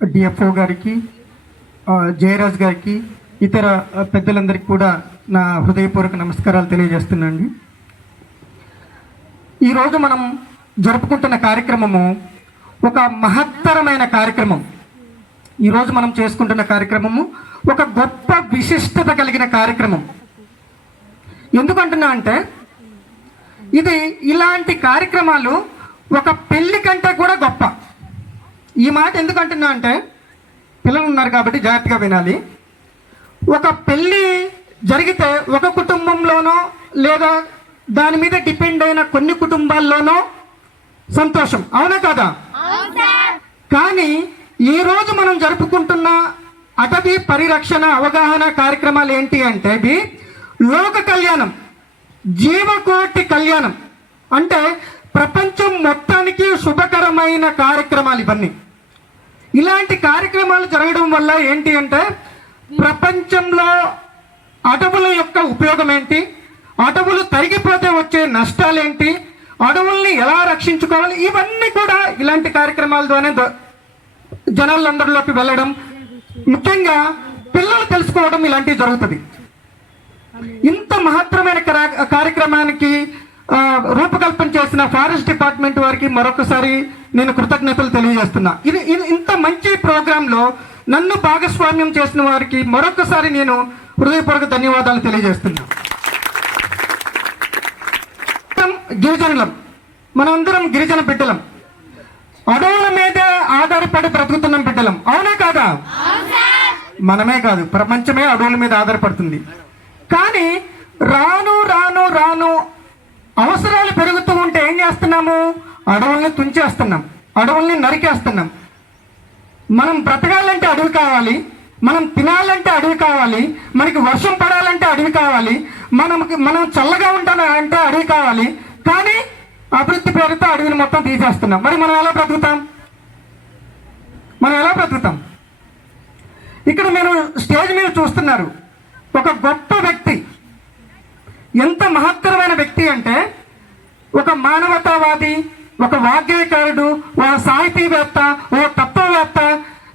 DFO గారికి, జయరాజ్ గారికి, ఇతర పెద్దలందరికీ కూడా నా హృదయపూర్వక నమస్కారాలు తెలియజేస్తున్నాండి. ఈరోజు మనం జరుపుకుంటున్న కార్యక్రమము ఒక మహత్తరమైన కార్యక్రమం. ఈరోజు మనం చేసుకుంటున్న కార్యక్రమము ఒక గొప్ప విశిష్టత కలిగిన కార్యక్రమం. ఎందుకంటున్నా అంటే ఇది ఇలాంటి కార్యక్రమాలు ఒక పెళ్లి కంటే కూడా గొప్ప. ఈ మాట ఎందుకంటున్నా అంటే పిల్లలు ఉన్నారు కాబట్టి జాగ్రత్తగా వినాలి. ఒక పెళ్ళి జరిగితే ఒక కుటుంబంలోనో లేదా దాని మీద డిపెండ్ అయిన కొన్ని కుటుంబాల్లోనో సంతోషం, అవునా కదా? కానీ ఈరోజు మనం జరుపుకుంటున్న అటవీ పరిరక్షణ అవగాహన కార్యక్రమాలు ఏంటి అంటే ఇవి లోక కళ్యాణం, జీవకోటి కళ్యాణం. అంటే ప్రపంచం మొత్తానికి శుభకరమైన కార్యక్రమాలు ఇవన్నీ. ఇలాంటి కార్యక్రమాలు జరగడం వల్ల ఏంటి అంటే ప్రపంచంలో అడవుల యొక్క ఉపయోగం ఏంటి, అడవులు తరిగిపోతే వచ్చే నష్టాలేంటి, అడవుల్ని ఎలా రక్షించుకోవాలి, ఇవన్నీ కూడా ఇలాంటి కార్యక్రమాల ద్వారా జనాలందరిలోకి వెళ్ళడం, ముఖ్యంగా పిల్లలు తెలుసుకోవడం ఇలాంటివి జరుగుతుంది. ఇంత మహత్తరమైన కార్యక్రమానికి రూపకల్పన చేసిన ఫారెస్ట్ డిపార్ట్మెంట్ వారికి మరొకసారి నేను కృతజ్ఞతలు తెలియజేస్తున్నా. ఇది ఇంత మంచి ప్రోగ్రాంలో నన్ను భాగస్వామ్యం చేసిన వారికి మరొకసారి నేను హృదయపూర్వక ధన్యవాదాలు తెలియజేస్తున్నా. గిరిజనులం, మనందరం గిరిజన బిడ్డలం, అడవుల మీదే ఆధారపడి బ్రతుకుతున్నాం బిడ్డలం, అవునా కాదా? మనమే కాదు, ప్రపంచమే అడవుల మీద ఆధారపడుతుంది. కానీ రాను రాను రాను అవసరాలు పెరుగుతూ ఉంటే ఏం చేస్తున్నాము? అడవుల్ని తుంచేస్తున్నాం, అడవుల్ని నరికేస్తున్నాం. మనం బ్రతకాలంటే అడవి కావాలి, మనం తినాలంటే అడవి కావాలి, మనకి వర్షం పడాలంటే అడవి కావాలి, మనం చల్లగా ఉంటానంటే అడవి కావాలి. కానీ అభివృద్ధి పేరుతో అడవిని మొత్తం తీసేస్తున్నాం. మరి మనం ఎలా బ్రతుకుతాం? ఇక్కడ మీరు స్టేజ్ మీద చూస్తున్నారు ఒక గొప్ప వ్యక్తి. ఎంత మహత్తరమైన వ్యక్తి అంటే ఒక మానవతావాది, ఒక వాగ్గేయకారుడు, ఓ సాహితీవేత్త, ఓ తత్వవేత్త.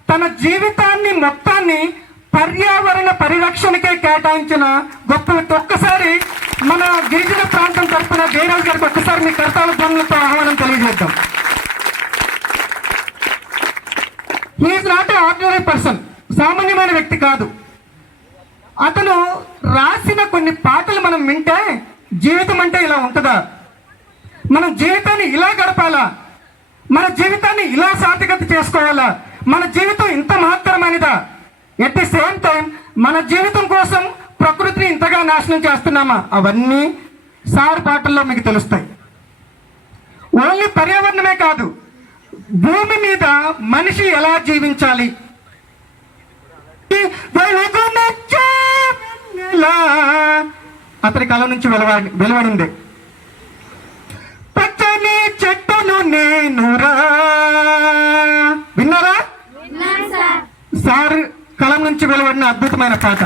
తన జీవితాన్ని మొత్తాన్ని పర్యావరణ పరిరక్షణకే కేటాయించిన గొప్ప వ్యక్తి. ఒక్కసారి మన గిరిజన ప్రాంతం తరఫున జయరాజ్ గారికి ఒక్కసారి మీ కర్తాల ధ్వనులతో ఆహ్వానం తెలియజేద్దాం. He's not a ordinary person, సామాన్యమైన వ్యక్తి కాదు. అతను రాసిన కొన్ని పాటలు మనం వింటే జీవితం అంటే ఇలా ఉంటుందా, మన జీవితాన్ని ఇలా గడపాలా, మన జీవితాన్ని ఇలా సార్థకత చేసుకోవాలా, మన జీవితం ఇంత మహత్తరమైనదా, ఎట్ ది సేమ్ టైం మన జీవితం కోసం ప్రకృతిని ఇంతగా నాశనం చేస్తున్నామా, అవన్నీ సార్ పాటల్లో మీకు తెలుస్తాయి. ఓన్లీ పర్యావరణమే కాదు, భూమి మీద మనిషి ఎలా జీవించాలి, అతని కళ నుంచి వెలువడింది. పచ్చని చెట్టును నేనురా, విన్నారా? సార్ కలం నుంచి వెలువడిన అద్భుతమైన పాట.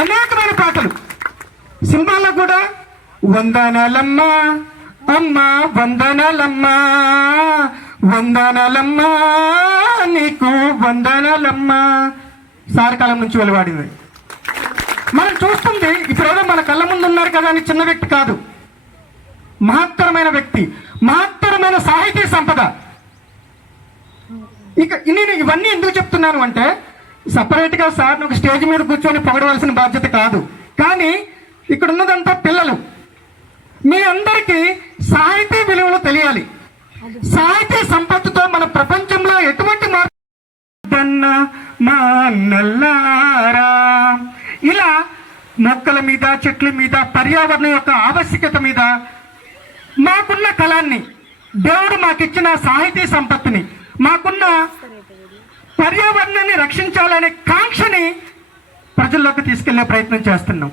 అనేకమైన పాటలు సినిమాల్లో కూడా వందనాలమ్మా అమ్మా, వందనాలమ్మా వందనాలమ్మా నీకు వందనాలమ్మా, సార్ కాలం నుంచి వెలువడింది. మనం చూస్తుంది ఇప్పుడు మన కళ్ళ ముందు ఉన్నారు కదా అని చిన్న వ్యక్తి కాదు, మహత్తరమైన వ్యక్తి, మహత్తరమైన సాహితీ సంపద. ఇక నేను ఇవన్నీ ఎందుకు చెప్తున్నాను అంటే సపరేట్గా సార్ని ఒక స్టేజ్ మీద కూర్చొని పొగడవలసిన బాధ్యత కాదు. కానీ ఇక్కడ ఉన్నదంతా పిల్లలు, మీ అందరికీ సాహితీ విలువలు తెలియాలి. సాహితీ సంపత్తితో మన ప్రపంచంలో ఎటువంటి మార్పు ఇలా మొక్కల మీద, చెట్ల మీద, పర్యావరణం యొక్క ఆవశ్యకత మీద మాకున్న కళాన్ని, దేవుడు మాకిచ్చిన సాహితీ సంపత్తిని, మాకున్న పర్యావరణాన్ని రక్షించాలనే కాంక్షని ప్రజల్లోకి తీసుకెళ్లే ప్రయత్నం చేస్తున్నాం.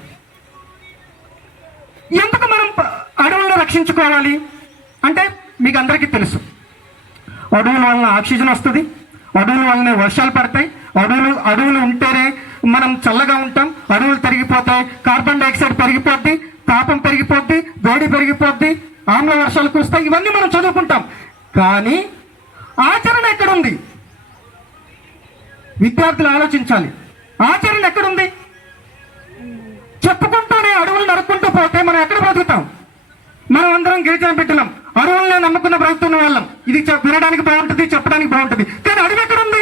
ఎందుకు మనం అడవులను రక్షించుకోవాలి అంటే మీకు అందరికీ తెలుసు, అడవుల వలన ఆక్సిజన్ వస్తుంది, అడవుల వలనే వర్షాలు పడతాయి, అడవులు ఉంటేనే మనం చల్లగా ఉంటాం. అడవులు తరిగిపోతాయి, కార్బన్ డైఆక్సైడ్ పెరిగిపోద్ది, తాపం పెరిగిపోద్ది, వేడి పెరిగిపోద్ది, ఆమ్ల వర్షాలు కురుస్తాయి. ఇవన్నీ మనం చదువుకుంటాం. కానీ ఆచరణ ఎక్కడుంది? విద్యార్థులు ఆలోచించాలి. ఆచరణ ఎక్కడుంది? చెప్పుకుంటూనే అడవులు నరుక్కుంటూ పోతే మనం ఎక్కడ బ్రతుకుతాం? మనం అందరం గిరిజన బిడ్డలం, అడవులనే నమ్ముకున్న బ్రతుకుతున్న వాళ్ళం. ఇది వినడానికి బాగుంటుంది, చెప్పడానికి బాగుంటుంది, కానీ అడవి ఎక్కడుంది?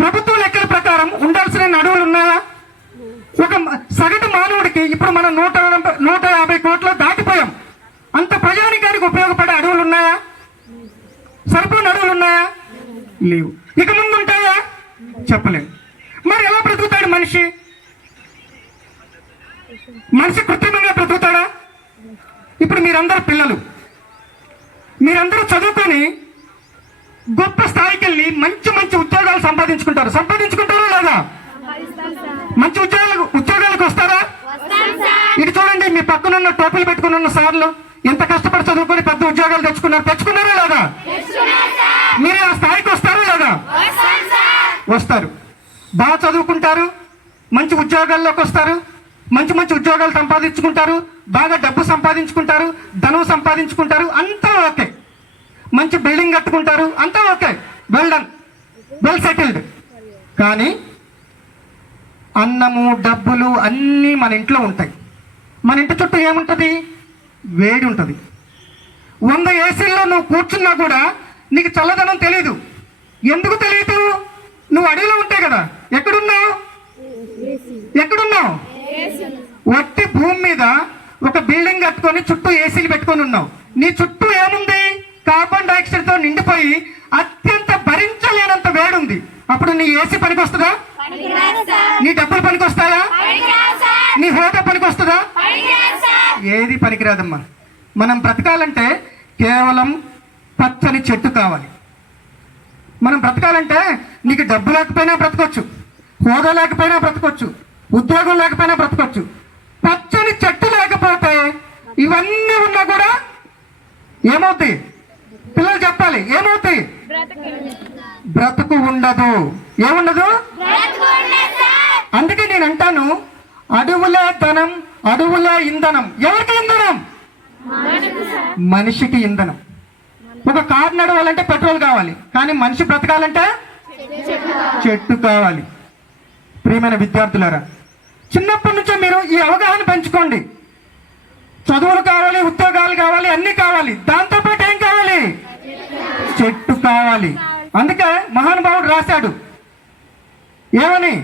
ప్రభుత్వ లెక్కల ప్రకారం ఉండాల్సిన అడవులు ఉన్నాయా? ఒక సగటు మానవుడికి ఇప్పుడు మనం 150 కోట్లు దాటిపోయాం. అంత ప్రజానికానికి ఉపయోగపడే అడవులు ఉన్నాయా? సరిపోయిన అడవులు ఉన్నాయా? లేవు. ఇక ముందు ఉంటాయా? చెప్పలేము. మరి ఎలా బ్రతుకుతాడు మనిషి? మనిషి కృత్రిమంగా బ్రతుకుతాడా? ఇప్పుడు మీరందరూ పిల్లలు, మీరందరూ చదువుకొని గొప్ప స్థాయికి వెళ్ళి మంచి మంచి ఉద్యోగాలు సంపాదించుకుంటారా లేదా? మంచి ఉద్యోగాలకు వస్తారా? ఇటు చూడండి, మీ పక్కనున్న టోపీలు పెట్టుకుని ఉన్న సార్లు ఎంత కష్టపడి చదువుకొని పెద్ద ఉద్యోగాలు తెచ్చుకున్నారా లేదా? మీరు ఆ స్థాయికి వస్తారా లేదా? వస్తారు. బాగా చదువుకుంటారు, మంచి ఉద్యోగాల్లోకి వస్తారు, మంచి మంచి ఉద్యోగాలు సంపాదించుకుంటారు, బాగా డబ్బు సంపాదించుకుంటారు, ధనం సంపాదించుకుంటారు, అంతా ఓకే. మంచి బిల్డింగ్ కట్టుకుంటారు, అంతా okay, well done, well settled. కానీ అన్నము, డబ్బులు అన్నీ మన ఇంట్లో ఉంటాయి. మన ఇంటి చుట్టూ ఏముంటుంది? వేడి ఉంటుంది. 100 ఏసీల్లో నువ్వు కూర్చున్నా కూడా నీకు చల్లదనం తెలీదు. ఎందుకు తెలియదు? నువ్వు అడవిలో ఉంటాయి కదా. ఎక్కడున్నావు? వట్టి భూమి మీద ఒక బిల్డింగ్ కట్టుకొని చుట్టూ ఏసీలు పెట్టుకొని ఉన్నావు. నీ చుట్టూ ఏముంది? కార్బన్ డైఆక్సైడ్ తో నిండిపోయి అత్యంత భరించలేనంత వేడి ఉంది. అప్పుడు నీ ఏసీ పనికి వస్తుందా? నీ డబ్బులు పనికి వస్తాయా? నీ హోదా పనికి వస్తుందా? ఏది పనికిరాదమ్మా. మనం బ్రతకాలంటే కేవలం పచ్చని చెట్టు కావాలి. మనం బ్రతకాలంటే నీకు డబ్బు లేకపోయినా బ్రతకొచ్చు, హోదా లేకపోయినా బ్రతకొచ్చు, ఉద్యోగం లేకపోయినా బ్రతకొచ్చు. పచ్చని చెట్టు లేకపోతే ఇవన్నీ ఉన్నా కూడా ఏమవుతాయి? పిల్లలు చెప్పాలి, ఏమవుతాయి? బ్రతుకు ఉండదు. ఏముండదు? అందుకే నేను అంటాను, అడవులే ధనం, అడవులే ఇంధనం. ఎవరికి ఇంధనం? మనిషికి ఇంధనం. ఒక కారు నడవాలంటే పెట్రోల్ కావాలి, కానీ మనిషి బ్రతకాలంటే చెట్టు కావాలి. ప్రియమైన విద్యార్థులారా, చిన్నప్పటి నుంచే మీరు ఈ అవగాహన పెంచుకోండి. చదువులు కావాలి, ఉద్యోగాలు కావాలి, అన్ని కావాలి. దాంతోపాటు ఏం కావాలి? చెట్టు కావాలి. అందుకే మహానుభావుడు రాశాడు ఏమని?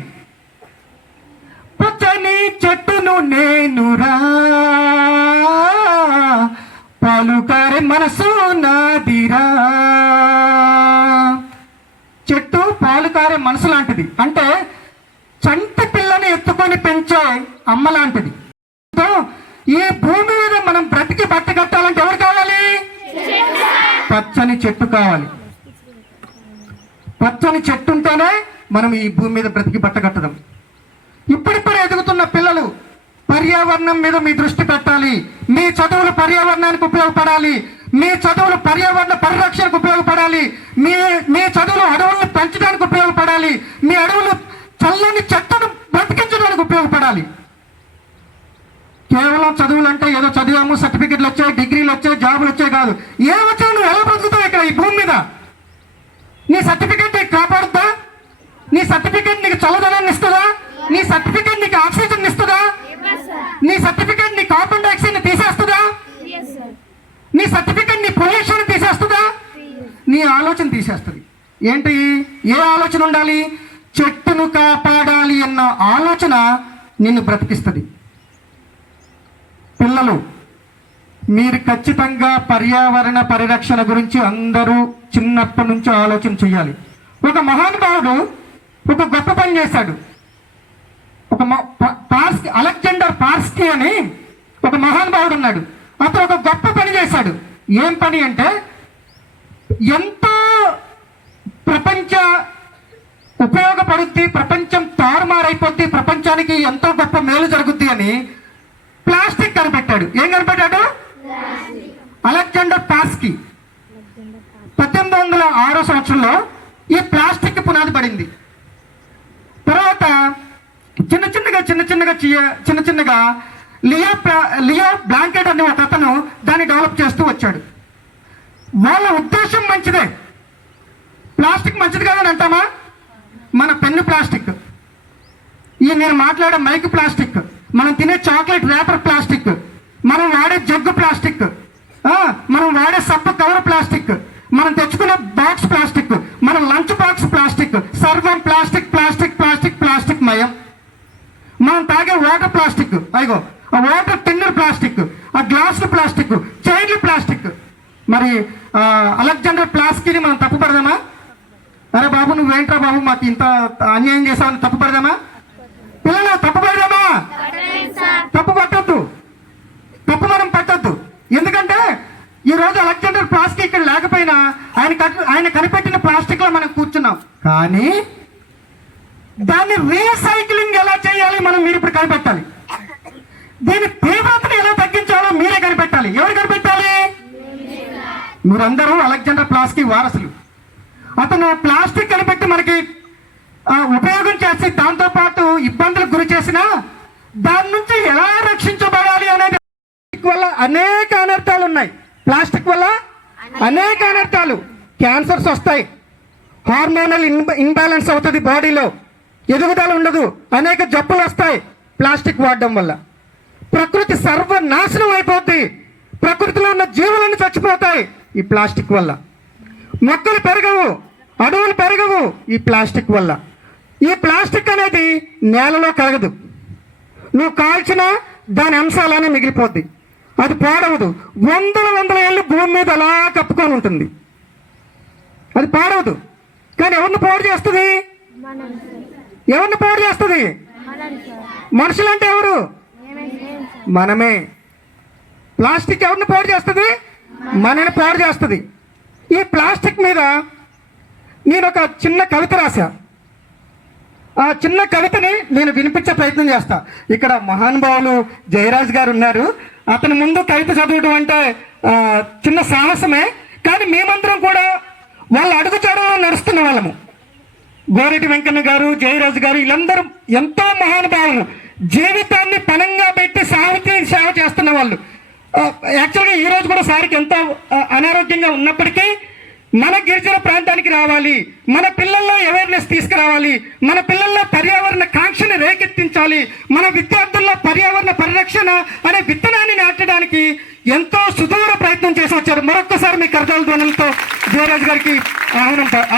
పచ్చని చెట్టును నేనురా, పాలుకారే మనసు నాదిరా. చెట్టు పాలుకారే మనసు లాంటిది. అంటే చంటి పిల్లని ఎత్తుకొని పెంచే అమ్మ లాంటిది. ఈ భూమి మీద మనం బ్రతికి బట్ట కట్టాలంటే ఎవరు కావాలి? పచ్చని చెట్టు కావాలి. పచ్చని చెట్టు ఉంటేనే మనం ఈ భూమి మీద బ్రతికి బట్ట కట్టడం. ఇప్పుడిప్పుడే ఎదుగుతున్న పిల్లలు పర్యావరణం మీద మీ దృష్టి పెట్టాలి. మీ చదువులు పర్యావరణానికి ఉపయోగపడాలి. మీ చదువులు పర్యావరణ పరిరక్షణకు ఉపయోగపడాలి. మీ చదువులు అడవులను పెంచడానికి ఉపయోగపడాలి. మీ అడవులు చల్లని చెట్టును బ్రతికించడానికి ఉపయోగపడాలి. కేవలం చదువులు అంటే ఏదో చదివాము, సర్టిఫికెట్లు వచ్చాయి, డిగ్రీలు వచ్చాయి, జాబులు వచ్చాయి కాదు. ఏ వచ్చావు? నువ్వు ఎలా బ్రతుకుతావు ఇక్కడ ఈ భూమి మీద? నీ సర్టిఫికెట్ నీకు కాపాడుతా? నీ సర్టిఫికెట్ నీకు చల్లదనాన్ని ఇస్తుందా? నీ సర్టిఫికెట్ నీకు ఆక్సిజన్ ఇస్తుందా? నీ సర్టిఫికెట్ నీ కార్బన్ డైఆక్సైడ్ తీసేస్తుందా? నీ సర్టిఫికెట్ నీ పొల్యూషన్ తీసేస్తుందా? నీ ఆలోచన తీసేస్తుంది. ఏంటి? ఏ ఆలోచన ఉండాలి? చెట్టును కాపాడాలి అన్న ఆలోచన నిన్ను బ్రతికిస్తుంది. పిల్లలు, మీరు ఖచ్చితంగా పర్యావరణ పరిరక్షణ గురించి అందరూ చిన్నప్పటి నుంచి ఆలోచన చేయాలి. ఒక మహానుభావుడు ఒక గొప్ప పని చేశాడు. అలెగ్జాండర్ పార్స్కీ అని ఒక మహానుభావుడు ఉన్నాడు. అతను ఒక గొప్ప పని చేశాడు. ఏం పని అంటే, ఎంతో ప్రపంచ ఉపయోగపడుద్ది, ప్రపంచం తారుమారైపోద్ది, ప్రపంచానికి ఎంతో గొప్ప మేలు జరుగుద్ది అని ప్లాస్టిక్ కనిపెట్టాడు. ఏం కనిపెట్టాడు? అలెగ్జాండర్ పార్స్కీ. 1806 సంవత్సరంలో ఈ ప్లాస్టిక్ పునాది పడింది. తర్వాత చిన్న చిన్నగా లియో బ్లాంకెట్ అనే ఒక అతను దాన్ని డెవలప్ చేస్తూ వచ్చాడు. వాళ్ళ ఉద్దేశం మంచిదే. ప్లాస్టిక్ మంచిది కాదని అంటామా? మన పెన్ను ప్లాస్టిక్, ఈ నేను మాట్లాడే మైక్ ప్లాస్టిక్, మనం తినే చాక్లెట్ ర్యాపర్ ప్లాస్టిక్, మనం వాడే జగ్గు ప్లాస్టిక్, మనం వాడే సబ్బు కవర్ ప్లాస్టిక్, మనం తెచ్చుకునే బాక్స్ ప్లాస్టిక్, మన లంచ్ బాక్స్ ప్లాస్టిక్, సర్వం ప్లాస్టిక్ ప్లాస్టిక్ ప్లాస్టిక్ ప్లాస్టిక్ మయం. మనం తాగే వాటర్ ప్లాస్టిక్, అయ్యో ఆ వాటర్ టిన్నర్ ప్లాస్టిక్, ఆ గ్లాసులు ప్లాస్టిక్, చైర్లు ప్లాస్టిక్. మరి అలెగ్జాండర్ ప్లాస్కీని మనం తప్పు పడదామా? అరే బాబు నువ్వేంట్రా బాబు మాకు ఇంత అన్యాయం చేసావని తప్పు పడదామా? పిల్లలు తప్పు పడదామా? తప్పు పట్టద్దు, తప్పు మనం పట్టద్దు. ఎందుకంటే ఈ రోజు అలెగ్జాండర్ ప్లాస్కీ ఇక్కడ లేకపోయినా ఆయన కనిపెట్టిన ప్లాస్టిక్ లో మనం కూర్చున్నాం. కానీ దాన్ని రీసైక్లింగ్ ఎలా చేయాలి మీరు ఇప్పుడు కనిపెట్టాలి. దీని తీవ్రతను ఎలా తగ్గించాలో మీరే కనిపెట్టాలి. ఎవరు కనిపెట్టాలి? మీరందరూ అలెగ్జాండర్ ప్లాస్కీ వారసులు. అతను ప్లాస్టిక్ కనిపెట్టి మనకి ఉపయోగం చేసి దాంతోపాటు ఇబ్బందులకు గురి చేసిన దాని నుంచి ఎలా రక్షించబడాలి అనేది. వల్ల అనేక అనర్థాలు ఉన్నాయి. ప్లాస్టిక్ వల్ల అనేక అనర్థాలు. క్యాన్సర్స్ వస్తాయి, హార్మోనల్ ఇన్బ్యాలెన్స్ అవుతుంది, బాడీలో ఎదుగుదల ఉండదు, అనేక జబ్బులు వస్తాయి ప్లాస్టిక్ వాడడం వల్ల. ప్రకృతి సర్వనాశనం అయిపోద్ది, ప్రకృతిలో ఉన్న జీవులన్నీ చచ్చిపోతాయి ఈ ప్లాస్టిక్ వల్ల. మొక్కలు పెరగవు, అడవులు పెరగవు ఈ ప్లాస్టిక్ వల్ల. ఈ ప్లాస్టిక్ అనేది నేలలో కలగదు, నువ్వు కాల్చినా దాని అంశాలనే మిగిలిపోద్ది, అది పాడవదు. వందల ఏళ్ళు భూమి మీద అలా కప్పుకొని ఉంటుంది, అది పాడవదు. కానీ ఎవరిని పాడు చేస్తుంది? ఎవరిని పాడు చేస్తుంది? మనుషులంటే ఎవరు? మనమే. ప్లాస్టిక్ ఎవరిని పాడు చేస్తుంది? మనని పాడు చేస్తుంది. ఈ ప్లాస్టిక్ మీద నేను ఒక చిన్న కవిత రాశా. ఆ చిన్న కవితని నేను వినిపించే ప్రయత్నం చేస్తా. ఇక్కడ మహానుభావులు జయరాజ్ గారు ఉన్నారు. అతని ముందు కవిత చదవడం అంటే చిన్న సాహసమే. కానీ మేమందరం కూడా వాళ్ళ అడుగుచాడలో నడుస్తున్న వాళ్ళము. గోరెటి వెంకన్న గారు, జయరాజ్ గారు, వీళ్ళందరూ ఎంతో మహానుభావులు, జీవితాన్ని పణంగా పెట్టి సాహిత్య సేవ చేస్తున్న వాళ్ళు. యాక్చువల్గా ఈ రోజు కూడా సార్కి ఎంతో అనారోగ్యంగా ఉన్నప్పటికీ మన గిరిజన ప్రాంతానికి రావాలి, మన పిల్లల్లో అవేర్నెస్ తీసుకురావాలి, మన పిల్లల్లో పర్యావరణ కాంక్షని రేకెత్తించాలి, మన విద్యార్థుల్లో పర్యావరణ పరిరక్షణ అనే విత్తనాన్ని నాటడానికి ఎంతో సుదూర ప్రయత్నం చేసి వచ్చారు. మరొక్కసారి మీ కర్తాల ధ్వనులతో జయరాజ్ గారికి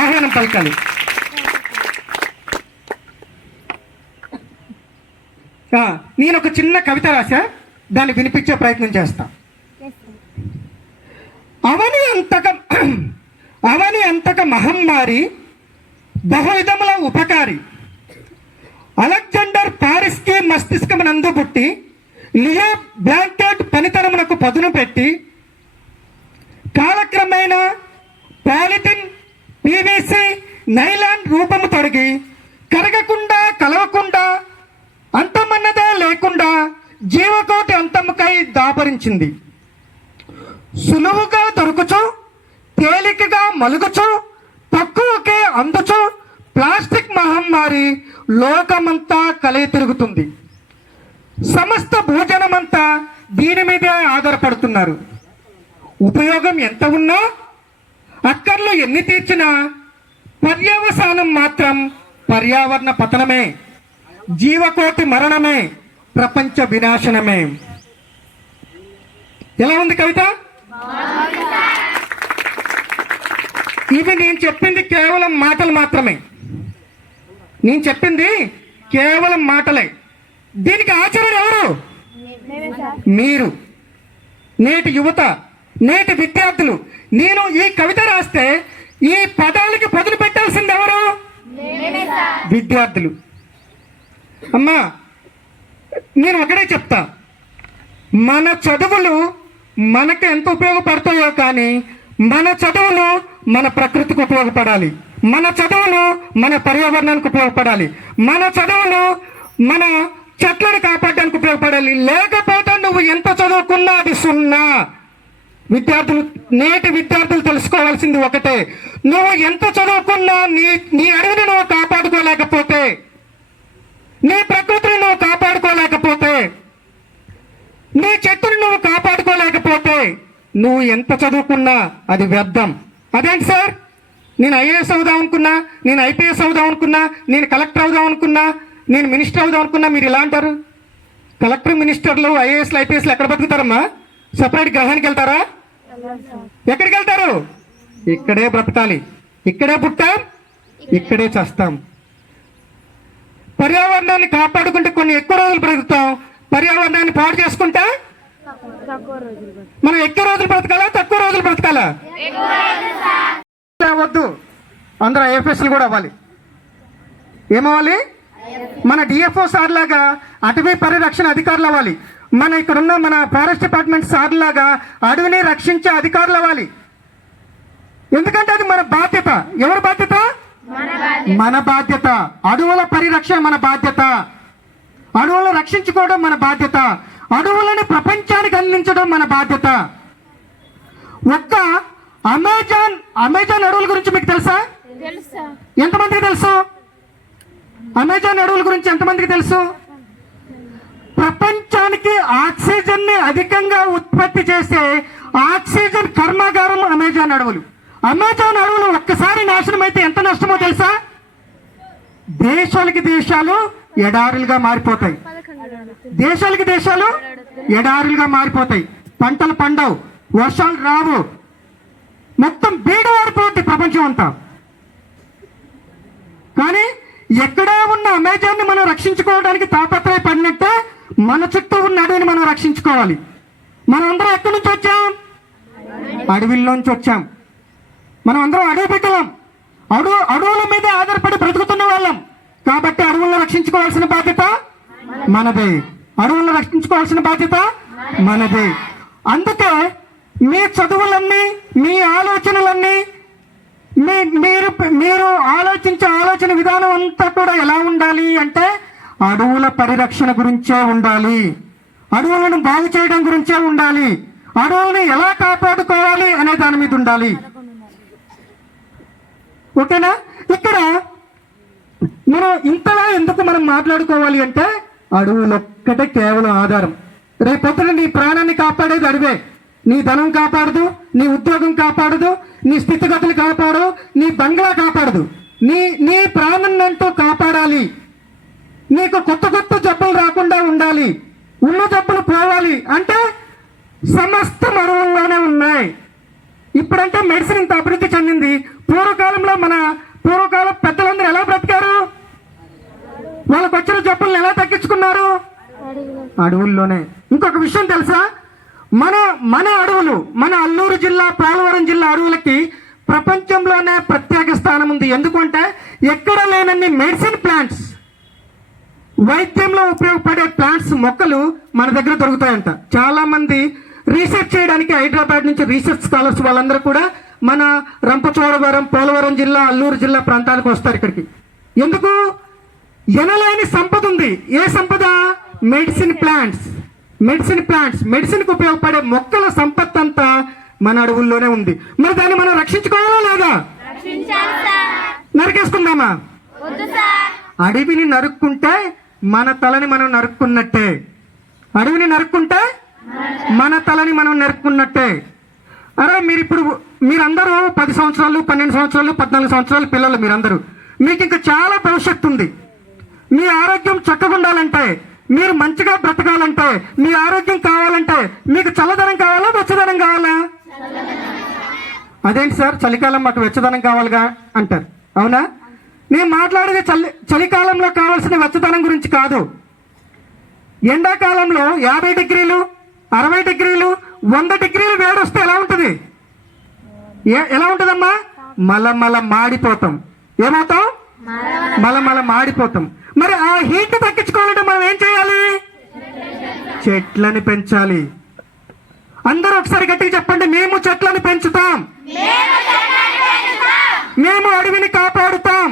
ఆహ్వానం పలకాలి. నేను ఒక చిన్న కవిత రాశా, దాన్ని వినిపించే ప్రయత్నం చేస్తా. అవని అంతక మహమ్మారి, బహువిధముల ఉపకారి, అలెగ్జాండర్ పారిస్కి మస్తిష్కమునందు పుట్టి, లియో బ్లాంకెట్ పనితనమునకు పదును పెట్టి, కాలక్రమేణా పాలిథిన్, పీవీసీ, నైలాన్ రూపము తొడిగి, కరగకుండా కలవకుండా అంతమన్నదే లేకుండా జీవకోటి అంతముకై దాపరించింది. సులువుగా దొరుకుచు, తేలికగా మలుగుచు, తక్కువకే అందుచు ప్లాస్టిక్ మహమ్మారి లోకమంతా కలిగి తిరుగుతుంది. సమస్త భోజనమంతా దీని మీదే ఆధారపడుతున్నారు. ఉపయోగం ఎంత ఉన్నా, అక్కర్లు ఎన్ని తీర్చినా పర్యవసానం మాత్రం పర్యావరణ పతనమే, జీవకోటి మరణమే, ప్రపంచ వినాశనమే. ఎలా ఉంది కవిత? ఇవి నేను చెప్పింది కేవలం మాటలు మాత్రమే. నేను చెప్పింది కేవలం మాటలే. దీనికి ఆచరణ ఎవరు? మీరు, నేటి యువత, నేటి విద్యార్థులు. నేను ఈ కవిత రాస్తే ఈ పదాలకి పదులు పెట్టాల్సింది ఎవరు? విద్యార్థులు. అమ్మా నేను ఒకటే చెప్తా, మన చదువులు మనకు ఎంత ఉపయోగపడతాయో కానీ మన చదువులు మన ప్రకృతికి ఉపయోగపడాలి, మన చదువులు మన పర్యావరణానికి ఉపయోగపడాలి, మన చదువులు మన చెట్లను కాపాడడానికి ఉపయోగపడాలి. లేకపోతే నువ్వు ఎంత చదువుకున్నా అది సున్నా. విద్యార్థులు, నేటి విద్యార్థులు తెలుసుకోవాల్సింది ఒకటే, నువ్వు ఎంత చదువుకున్నా నీ అడవిని నువ్వు కాపాడుకోలేకపోతే, నీ ప్రకృతిని నువ్వు కాపాడుకోలేకపోతే, నీ చెట్టును నువ్వు కాపాడుకోలేకపోతే నువ్వు ఎంత చదువుకున్నా అది వ్యర్థం. అదేంటి సార్, నేను ఐఏఎస్ అవుదాం అనుకున్నా, నేను ఐపీఎస్ అవుదాం అనుకున్నా, నేను కలెక్టర్ అవుదాం అనుకున్నా, నేను మినిస్టర్ అవుదాం అనుకున్నా, మీరు ఇలా అంటారు? కలెక్టర్, మినిస్టర్లు, ఐఏఎస్లు, ఐపీఎస్లు ఎక్కడ బతుకుతారమ్మా? సపరేట్ గ్రహానికి వెళ్తారా? ఎక్కడికి వెళ్తారు? ఇక్కడే బ్రతకాలి, ఇక్కడే పుట్టాం, ఇక్కడే చేస్తాం. పర్యావరణాన్ని కాపాడుకుంటే కొన్ని ఎక్కువ రోజులు బ్రతుకుతాం, పర్యావరణాన్ని పాడు చేసుకుంటా మనం ఎక్కువ రోజులు బ్రతకాలా, తక్కువ రోజులు బ్రతకాలా? వద్దు, అందరూ ఐఎఫ్ఎస్లు కూడా అవ్వాలి. ఏమవ్వాలి? మన డిఎఫ్ఓ సార్ లాగా అటవీ పరిరక్షణ అధికారులు అవ్వాలి. మన ఇక్కడున్న మన ఫారెస్ట్ డిపార్ట్మెంట్ సార్ లాగా అడవిని రక్షించే అధికారులు అవ్వాలి. ఎందుకంటే అది మన బాధ్యత. ఎవరి బాధ్యత? మన బాధ్యత. అడవుల పరిరక్షణ మన బాధ్యత, అడవులను రక్షించుకోవడం మన బాధ్యత, అడవులను ప్రపంచానికి అందించడం మన బాధ్యత. ఒక్క అమెజాన్ అడవుల గురించి మీకు తెలుసా? ఎంతమందికి తెలుసు? అమెజాన్ అడవుల గురించి ఎంతమందికి తెలుసు? ప్రపంచానికి ఆక్సిజన్ ని అధికంగా ఉత్పత్తి చేసే ఆక్సిజన్ కర్మాగారం అమెజాన్ అడవులు. అమెజాన్ అడవులు ఒక్కసారి నాశనం అయితే ఎంత నష్టమో తెలుసా? దేశాలకి దేశాలు ఎడారులుగా మారిపోతాయి, దేశాలకి దేశాలు ఎడారులుగా మారిపోతాయి. పంటలు పండవు, వర్షాలు రావు, మొత్తం బీడవారిపోతుంది ప్రపంచం అంతా. కానీ ఎక్కడా ఉన్న అమెజాన్ని మనం రక్షించుకోవడానికి తాపత్రయపడినట్టే మన చుట్టూ ఉన్న అడవిని మనం రక్షించుకోవాలి. మనం అందరం ఎక్కడి నుంచి వచ్చాం? అడవిల్లోంచి వచ్చాం. మనం అందరం అడవి బిడ్డలం, అడవుల మీద ఆధారపడి బ్రతుకుతున్న వాళ్ళం. కాబట్టి అడవులను రక్షించుకోవాల్సిన బాధ్యత మనదే, అడవులను రక్షించుకోవాల్సిన బాధ్యత మనదే. అందుకే మీ చదువులన్నీ, మీ ఆలోచనలన్నీ, మీరు ఆలోచించే ఆలోచన విధానం అంతా కూడా ఎలా ఉండాలి అంటే అడవుల పరిరక్షణ గురించే ఉండాలి, అడవులను బాగు చేయడం గురించే ఉండాలి, అడవులను ఎలా కాపాడుకోవాలి అనే దాని మీద ఉండాలి. ఓకేనా? ఇక్కడ మనం ఇంతలా ఎందుకు మనం మాట్లాడుకోవాలి అంటే అడవులు ఒక్కటే కేవలం ఆధారం. రేపొద్దున నీ ప్రాణాన్ని కాపాడేది అడవే. నీ ధనం కాపాడదు, నీ ఉద్యోగం కాపాడదు, నీ స్థితిగతులు కాపాడు, నీ బంగ్లా కాపాడదు. నీ ప్రాణాన్ని అంటూ కాపాడాలి. నీకు కొత్త కొత్త జబ్బులు రాకుండా ఉండాలి, ఉన్న జబ్బులు పోవాలి అంటే సమస్త అడవుల్లోనే ఉన్నాయి. ఇప్పుడంటే మెడిసిన్ ఇంత అభివృద్ధి చెందింది. పూర్వకాలంలో పూర్వకాలం పెద్దలందరూ ఎలా బ్రతికారు? వాళ్ళకు వచ్చిన జబ్బులను ఎలా తగ్గించుకున్నారు? అడవుల్లోనే. ఇంకొక విషయం తెలుసా? మన అడవులు, మన అల్లూరు జిల్లా, పోలవరం జిల్లా అడవులకి ప్రపంచంలోనే ప్రత్యేక స్థానం ఉంది. ఎందుకంటే ఎక్కడ లేనన్ని మెడిసిన్ ప్లాంట్స్, వైద్యంలో ఉపయోగపడే ప్లాంట్స్, మొక్కలు మన దగ్గర దొరుకుతాయంట. చాలా మంది రీసెర్చ్ చేయడానికి హైదరాబాద్ నుంచి రీసెర్చ్ స్కాలర్స్ వాళ్ళందరూ కూడా మన రంపచోడవరం, పోలవరం జిల్లా, అల్లూరు జిల్లా ప్రాంతాలకు వస్తారు ఇక్కడికి. ఎందుకు? ఎనలేని సంపద ఉంది. ఏ సంపద? Medicine plants. మెడిసిన్కి ఉపయోగపడే మొక్కల సంపత్తి అంతా మన అడవుల్లోనే ఉంది. మరి దాన్ని మనం రక్షించుకోవాలా లేదా? నరికేసుకుందామా? అడవిని నరుక్కుంటే మన తలని మనం నరుక్కున్నట్టే. అడవిని నరుక్కుంటే మన తలని మనం నరుక్కున్నట్టే. అరే మీరందరూ 10 సంవత్సరాలు, 12 సంవత్సరాలు, 14 సంవత్సరాల పిల్లలు మీరందరూ. మీకు ఇంకా చాలా భవిష్యత్తు ఉంది. మీ ఆరోగ్యం చక్కగా ఉండాలంటే, మీరు మంచిగా బ్రతకాలంటే, మీ ఆరోగ్యం కావాలంటే మీకు చల్లదనం కావాలా, వెచ్చదనం కావాలా? అదేంటి సార్, చలికాలం మాకు వెచ్చదనం కావాలిగా అంటారు. అవునా? నేను మాట్లాడేది చలికాలంలో కావాల్సిన వెచ్చదనం గురించి కాదు. ఎండాకాలంలో 50 డిగ్రీలు, 60 డిగ్రీలు, 100 డిగ్రీలు వేడి వస్తే ఎలా ఉంటుంది? ఎలా ఉంటుందమ్మా? మలమల మాడిపోతాం. ఏమవుతాం? మలమల మాడిపోతాం. మరి ఆ హీట్ తగ్గించుకోవాలంటే మనం ఏం చేయాలి? చెట్లని పెంచాలి. అందరూ ఒకసారి గట్టిగా చెప్పండి, మేము చెట్లను పెంచుతాం, మేము అడవిని కాపాడుతాం,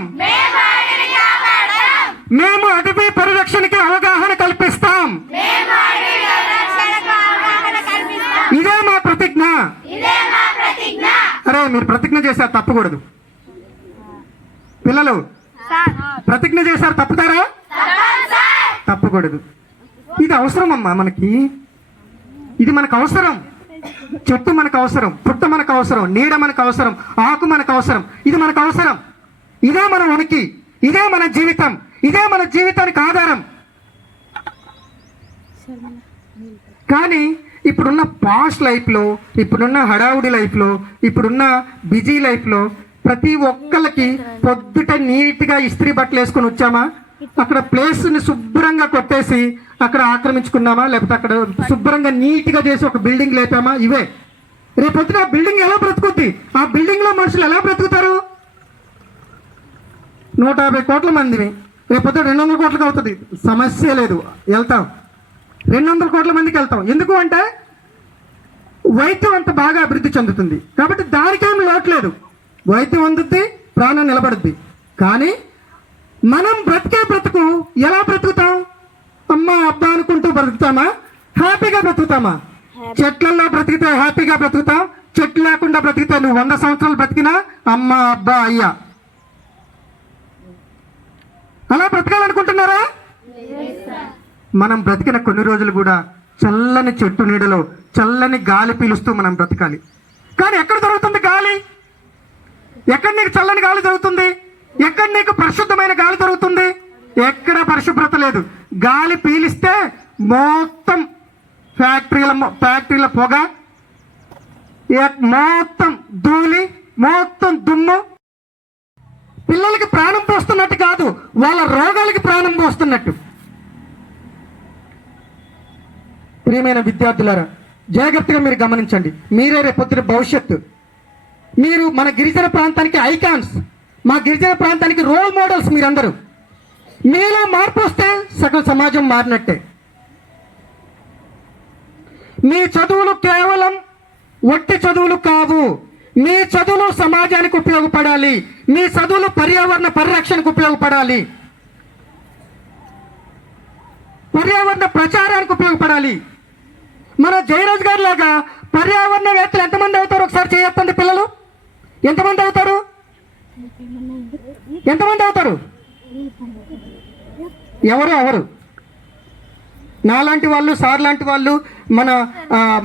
మేము అడవి పరిరక్షణకి అవగాహన కల్పిస్తాం. ఇదే మా ప్రతిజ్ఞ. అరే మీరు ప్రతిజ్ఞ చేశారు, తప్పకూడదు. పిల్లలు ప్రతిజ్ఞ చేశారు, తప్పుతారా? తప్పకూడదు. ఇది అవసరం అమ్మా, ఇది మనకు అవసరం. చెట్టు మనకు అవసరం, పుట్ట మనకు అవసరం, నీడ మనకు అవసరం, ఆకు మనకు అవసరం. ఇది మనకు అవసరం. ఇదే మన ఉనికి, ఇదే మన జీవితం, ఇదే మన జీవితానికి ఆధారం. కానీ ఇప్పుడున్న పాస్ట్ లైఫ్లో, ఇప్పుడున్న హడావుడి లైఫ్లో, ఇప్పుడున్న బిజీ లైఫ్లో ప్రతి ఒక్కళ్ళకి పొద్దుట నీట్గా ఇస్త్రీ బట్టలు వేసుకొని వచ్చామా, అక్కడ ప్లేస్ని శుభ్రంగా కొట్టేసి అక్కడ ఆక్రమించుకున్నామా, లేకపోతే అక్కడ శుభ్రంగా నీట్గా చేసి ఒక బిల్డింగ్ లేపామా? ఇవే. రేపొద్దున ఆ బిల్డింగ్ ఎలా బ్రతుకుద్ది? ఆ బిల్డింగ్లో మనుషులు ఎలా బ్రతుకుతారు? 150 కోట్ల మందిని రేపొద్దు 200 కోట్లకు అవుతుంది, సమస్య లేదు, వెళ్తాం. 200 కోట్ల మందికి వెళ్తాం. ఎందుకు అంటే వైద్యం అంత బాగా అభివృద్ధి చెందుతుంది కాబట్టి దానికేమి లోట్లేదు. వైద్యం అందుద్ది, ప్రాణం నిలబడుద్ది. కానీ మనం బ్రతికే బ్రతుకు ఎలా బ్రతుకుతాం? అమ్మ అబ్బా అనుకుంటూ బ్రతుకుతామా? హ్యాపీగా బ్రతుకుతామా? చెట్లలో బ్రతికితే హ్యాపీగా బ్రతుకుతాం. చెట్లు లేకుండా బ్రతికితే నువ్వు 100 సంవత్సరాలు బ్రతికినా అమ్మ అబ్బా అయ్యా. అలా బ్రతకాలనుకుంటున్నారా? మనం బ్రతికిన కొన్ని రోజులు కూడా చల్లని చెట్టు నీడలో చల్లని గాలి పీలుస్తూ మనం బ్రతకాలి. కానీ ఎక్కడ దొరుకుతుంది గాలి? ఎక్కడ నీకు చల్లని గాలి దొరుకుతుంది? ఎక్కడ నీకు పరిశుద్ధమైన గాలి దొరుకుతుంది? ఎక్కడ పరిశుభ్రత లేదు. గాలి పీలిస్తే మొత్తం ఫ్యాక్టరీల పొగ, మొత్తం ధూళి, మొత్తం దుమ్ము. పిల్లలకి ప్రాణం పోస్తున్నట్టు కాదు, వాళ్ళ రోగాలకి ప్రాణం పోస్తున్నట్టు. ప్రియమైన విద్యార్థులారా, జాగ్రత్తగా మీరు గమనించండి. మీరే రేపొద్దున భవిష్యత్తు. మీరు మన గిరిజన ప్రాంతానికి ఐకాన్స్, మా గిరిజన ప్రాంతానికి రోల్ మోడల్స్. మీరందరూ మీలో మార్పు వస్తే సగం సమాజం మారినట్టే. మీ చదువులు కేవలం ఒట్టి చదువులు కావు. మీ చదువులు సమాజానికి ఉపయోగపడాలి. మీ చదువులు పర్యావరణ పరిరక్షణకు ఉపయోగపడాలి, పర్యావరణ ప్రచారానికి ఉపయోగపడాలి. మన జయరాజ్ గారి లాగా పర్యావరణవేత్తలు ఎంతమంది అవుతారు? ఒకసారి చేయొద్దండి. పిల్లలు ఎంతమంది అవుతారు? ఎంతమంది అవుతారు? ఎవరు? నాలాంటి వాళ్ళు, సార్ లాంటి వాళ్ళు, మన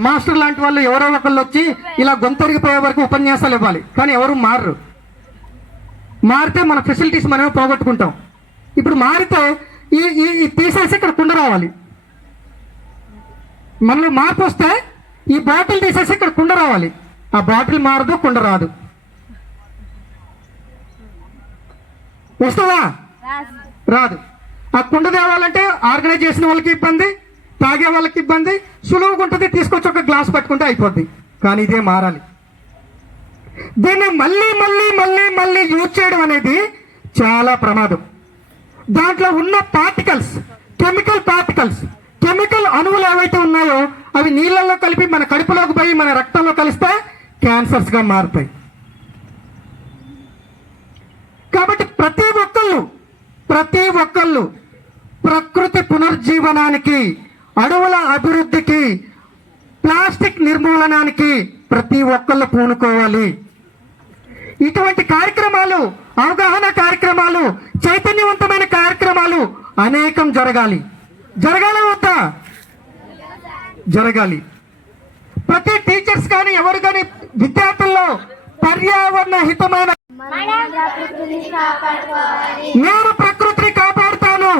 మాస్టర్ లాంటి వాళ్ళు ఎవరో ఒకళ్ళు వచ్చి ఇలా గొంతరిగిపోయే వరకు ఉపన్యాసాలు ఇవ్వాలి. కానీ ఎవరు మారరు. మారితే మన ఫెసిలిటీస్ మనమే పోగొట్టుకుంటాం. ఇప్పుడు మారితే ఈ తీసేసి ఇక్కడ కుండ రావాలి. మనలో మార్పు వస్తే ఈ బాటిల్ తీసేసి ఇక్కడ కుండ రావాలి. ఆ బాటిల్ మారదు, కుండ రాదు. వస్తుందా? రాదు. ఆ కుండ తేవాలంటే ఆర్గనైజ్ చేసిన వాళ్ళకి ఇబ్బంది, తాగే వాళ్ళకి ఇబ్బంది. సులువుగా ఉంటుంది, తీసుకొచ్చి ఒక గ్లాస్ పట్టుకుంటే అయిపోద్ది. కానీ ఇదే మారాలి. దీన్ని మళ్ళీ మళ్ళీ మళ్ళీ మళ్ళీ యూజ్ చేయడం అనేది చాలా ప్రమాదం. దాంట్లో ఉన్న పార్టికల్స్, కెమికల్ అణువులు ఏవైతే ఉన్నాయో అవి నీళ్ళల్లో కలిపి మన కడుపులోకి పోయి మన రక్తంలో కలిస్తే క్యాన్సర్స్గా మారుతాయి. కాబట్టి ప్రతి ఒక్కళ్ళు ప్రకృతి పునర్జీవనానికి, అడవుల అభివృద్ధికి, ప్లాస్టిక్ నిర్మూలనానికి ప్రతి ఒక్కళ్ళు పూనుకోవాలి. ఇటువంటి కార్యక్రమాలు, అవగాహన కార్యక్రమాలు, చైతన్యవంతమైన కార్యక్రమాలు అనేకం జరగాలి. వద్దా? జరగాలి. ప్రతి టీచర్స్ కానీ ఎవరు కానీ విద్యార్థుల్లో పర్యావరణ హితమైన నేను ప్రకృతిని కాపాడుతాను,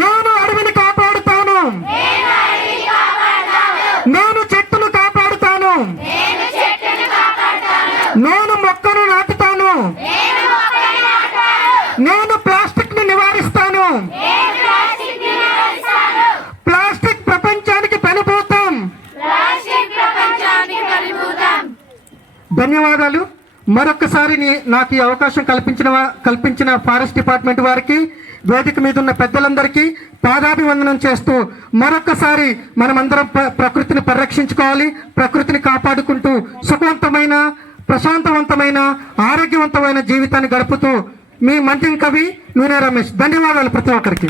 నేను అడవిని కాపాడుతాను, నేను చెట్టును కాపాడుతాను, నేను మొక్కను నాటుతాను, నేను ప్లాస్టిక్ ని నివారిస్తాను. ప్లాస్టిక్ ప్రపంచానికి పెనుభూతం. ధన్యవాదాలు. మరొకసారి నాకు ఈ అవకాశం కల్పించిన ఫారెస్ట్ డిపార్ట్మెంట్ వారికి, వేదిక మీద ఉన్న పెద్దలందరికీ పాదాభివందనం చేస్తూ మరొకసారి మనమందరం ప్రకృతిని పరిరక్షించుకోవాలి. ప్రకృతిని కాపాడుకుంటూ సుఖవంతమైన, ప్రశాంతవంతమైన, ఆరోగ్యవంతమైన జీవితాన్ని గడుపుతూ మీ మంత్రి కవి నూనె రమేష్. ధన్యవాదాలు ప్రతి ఒక్కరికి.